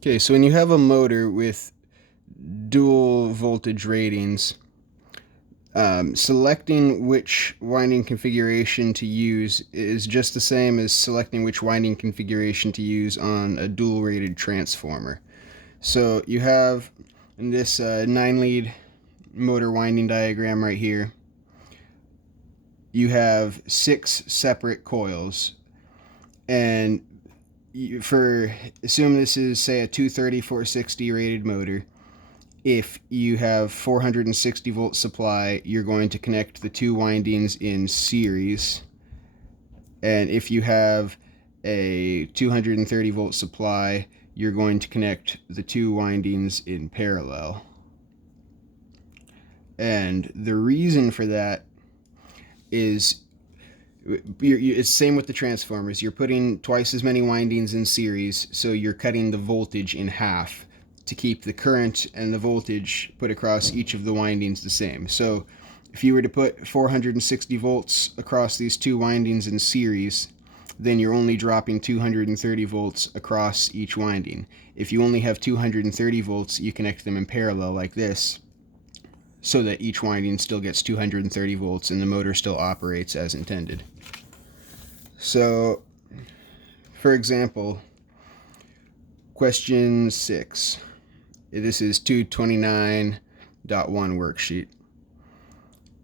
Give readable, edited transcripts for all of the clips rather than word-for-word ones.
Okay, so when you have a motor with dual voltage ratings, selecting which winding configuration to use is just the same as selecting which winding configuration to use on a dual rated transformer. So you have in this 9 lead motor winding diagram right here, you have 6 separate coils, and for assume this is say a 230 460 rated motor. If you have 460 volt supply, you're going to connect the 2 windings in series, and if you have a 230 volt supply, you're going to connect the 2 windings in parallel. And the reason for that is it's same with the transformers. You're putting twice as many windings in series, so you're cutting the voltage in half to keep the current and the voltage put across each of the windings the same. So if you were to put 460 volts across these 2 windings in series, then you're only dropping 230 volts across each winding. If you only have 230 volts, you connect them in parallel like this, so that each winding still gets 230 volts and the motor still operates as intended. So, for example, question 6. This is 229.1 worksheet.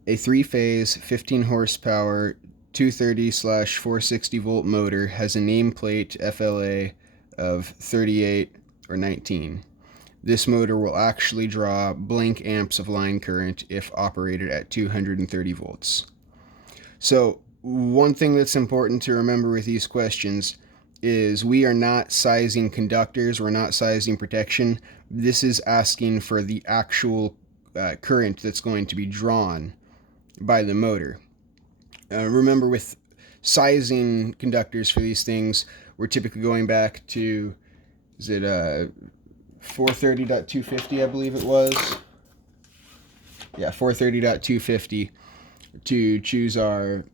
A 3-phase, 15 horsepower, 230/460 volt motor has a nameplate FLA of 38 or 19. This motor will actually draw blank amps of line current if operated at 230 volts. So one thing that's important to remember with these questions is we are not sizing conductors, we're not sizing protection. This is asking for the actual current that's going to be drawn by the motor. Remember, with sizing conductors for these things, we're typically going back to, is it 430.250, I believe it was? Yeah, 430.250 to choose our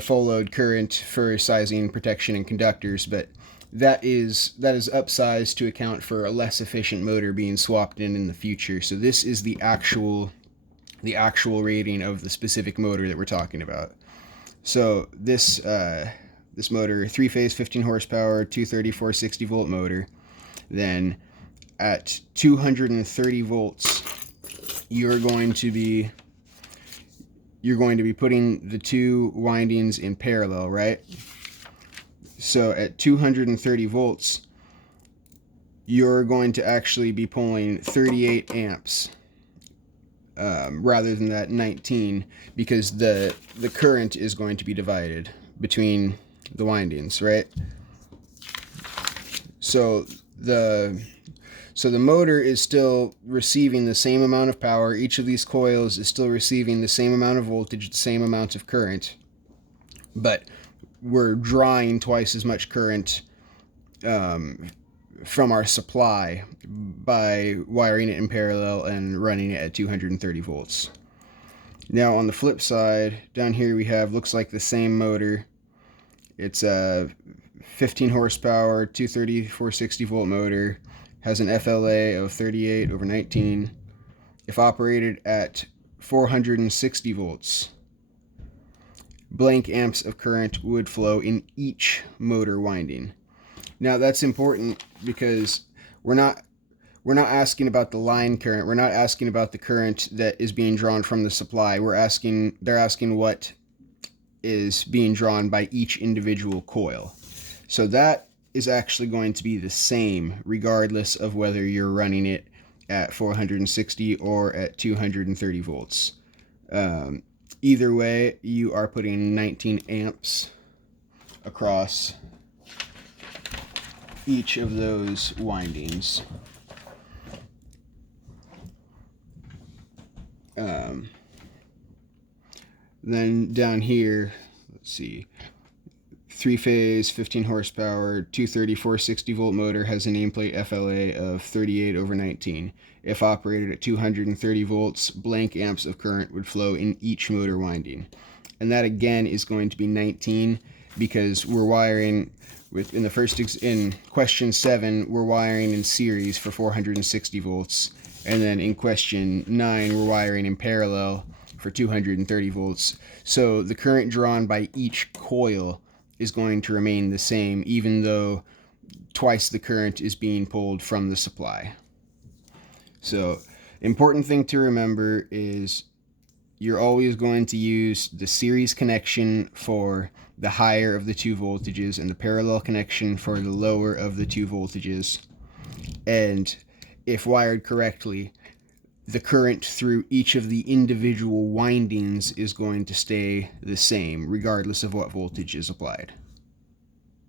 full load current for sizing protection and conductors, but that is upsized to account for a less efficient motor being swapped in the future. So this is the actual rating of the specific motor that we're talking about. So this motor, 3-phase, 15 horsepower, 230 460 volt motor, then at 230 volts, you're going to be putting the 2 windings in parallel, right? So at 230 volts, you're going to actually be pulling 38 amps rather than that 19, because the current is going to be divided between the windings, right? So the motor is still receiving the same amount of power. Each of these coils is still receiving the same amount of voltage, the same amount of current, but we're drawing twice as much current from our supply by wiring it in parallel and running it at 230 volts. Now on the flip side, down here we have, looks like the same motor. It's a 15 horsepower, 230 460 volt motor, has an FLA of 38/19. If operated at 460 volts, blank amps of current would flow in each motor winding. Now that's important because we're not asking about the line current. We're not asking about the current that is being drawn from the supply. They're asking what is being drawn by each individual coil. So that is actually going to be the same regardless of whether you're running it at 460 or at 230 volts. Either way, you are putting 19 amps across each of those windings. Then down here, let's see, 3-phase, 15 horsepower, 230 460 volt motor has a nameplate FLA of 38/19. If operated at 230 volts, blank amps of current would flow in each motor winding. And that again is going to be 19 because we're wiring In question 7, we're wiring in series for 460 volts, and then in question 9, we're wiring in parallel for 230 volts. So the current drawn by each coil is going to remain the same, even though twice the current is being pulled from the supply. So, important thing to remember is you're always going to use the series connection for the higher of the two voltages and the parallel connection for the lower of the two voltages. And if wired correctly, the current through each of the individual windings is going to stay the same regardless of what voltage is applied.